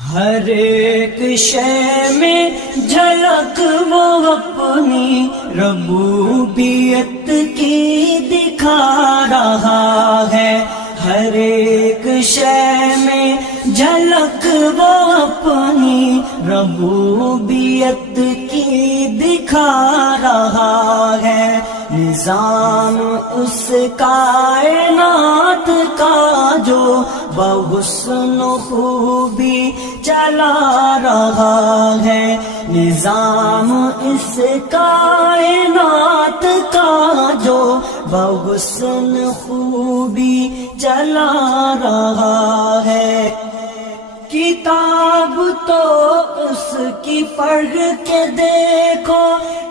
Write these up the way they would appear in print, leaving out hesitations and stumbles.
ہر ایک شے میں جھلک وہ اپنی ربوبیت کی دکھا رہا ہے. ہر ایک شے میں جھلک وہ اپنی ربوبیت کی دکھا رہا ہے. نظام اس کائنات کا جو بحسن خوبی چلا رہا ہے. نظام اس کائنات کا جو بحسن خوبی چلا رہا ہے. کتاب تو اس کی پڑھ کے دیکھو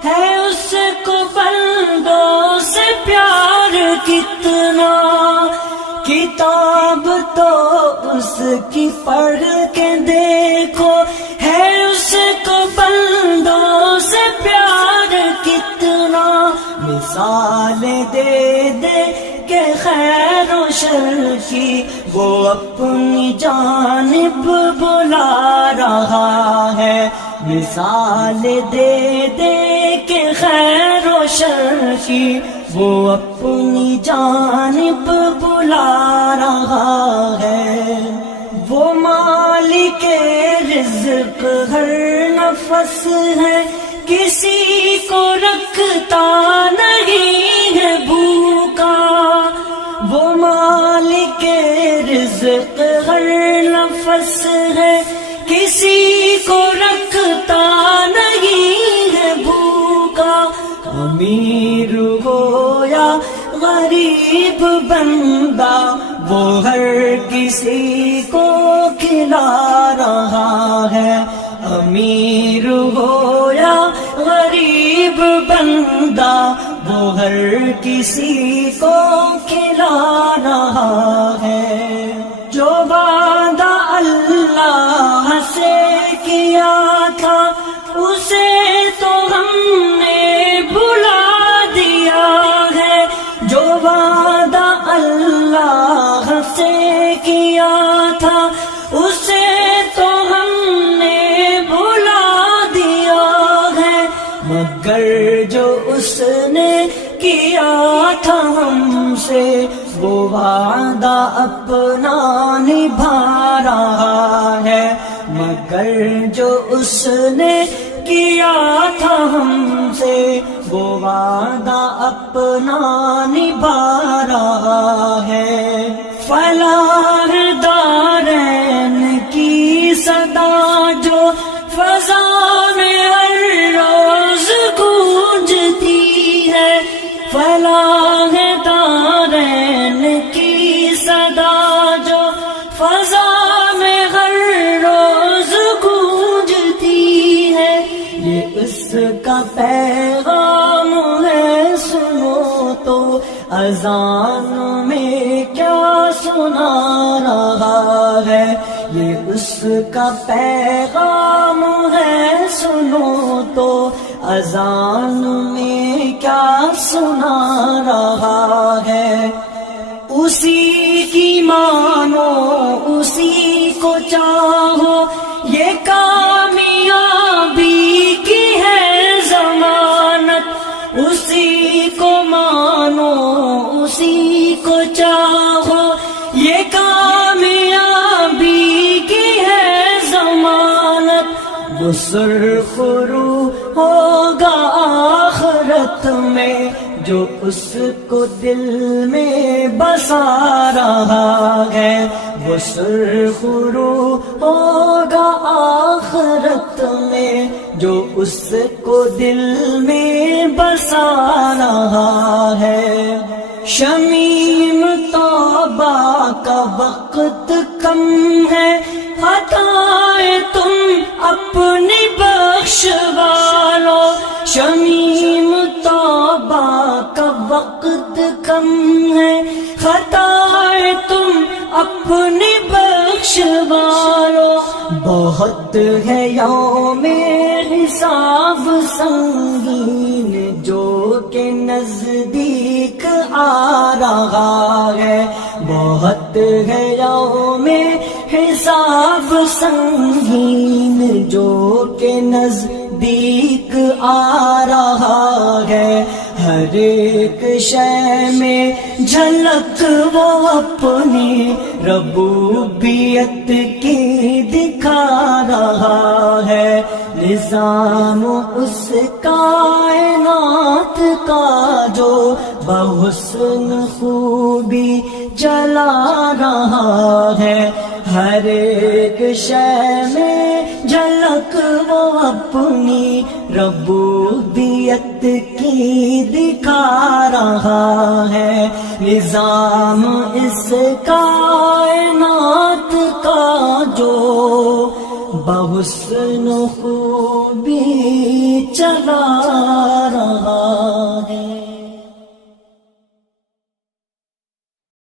ہے اس کو بندوں سے پیار کتنا. کتاب تو اس کی پڑھ کے دیکھو ہے اس کو بندوں سے پیار کتنا. مثالیں دے دے کہ خیر و شر کی وہ اپنی جانب بلا رہا ہے. مثال دے دے کہ خیر و شر کی وہ اپنی جانب بلا رہا ہے. وہ مالک رزق ہر نفس ہے کسی کو رکھتا نہیں ہے بھوکا. وہ مالک رزق ہر نفس ہے کسی کو رکھتا نہیں ہے بھوکا. امیر ہو یا غریب بندہ وہ ہر کسی کو کھلا رہا ہے. امیر ہو یا غریب بندہ وہ ہر کسی کو کھلا رہا ہے. جو وعدہ اللہ سے کیا تھا اسے تو ہم نے بھلا دیا ہے. جو وعدہ اللہ سے کیا تھا اسے تو ہم نے بھلا دیا ہے. مگر جو اس نے کیا تھا ہم سے وہ وعدہ اپنا نبھا رہا ہے. مگر جو اس نے کیا تھا ہم سے وہ وعدہ اپنا نبھا رہا ہے. فلاح دارین کی صدا جو فضا میں ہر روز گونجتی ہے. فلاح دارین کی صدا جو فضا میں ہر روز گونجتی ہے. یہ اس کا پیغام ہے سنو تو اذان میں کیا سنا رہا ہے. یہ اس کا پیغام ہے سنو تو اذان میں کیا سنا رہا ہے. اسی کی مانو اسی کو چاہو یہ کامیابی کی ہے ضمانت. اسی کو مانو اسی کو چاہو یہ کامیابی کی ہے ضمانت. وہ سرخرو ہوگا آخرت میں جو اس کو دل میں بسا رہا ہے. وہ سرخرو ہوگا آخرت میں جو اس کو دل میں بسا رہا ہے. شمیم توبہ کا وقت کم ہے عطائے تم اپنی بخشوا لو. شمیم توبہ کا وقت کم ہے خطائے تم اپنی بخشوا لو. بہت ہے یوم حساب سنگین جو کہ نزدیک آ رہا ہے. بہت ہے یوم حساب سنگین جو کہ نزدیک آ رہا ہے، ہر ایک شے میں جھلک وہ اپنی ربوبیت کی دکھا رہا ہے۔ نظام اس کائنات کا جو بحسن خوبی چلا رہا ہے، ہر ایک شے میں جھلک وہ اپنی ربوبیت کی دکھا رہا ہے۔ نظام اس کائنات کا جو بحسن خوبی چلا رہا ہے۔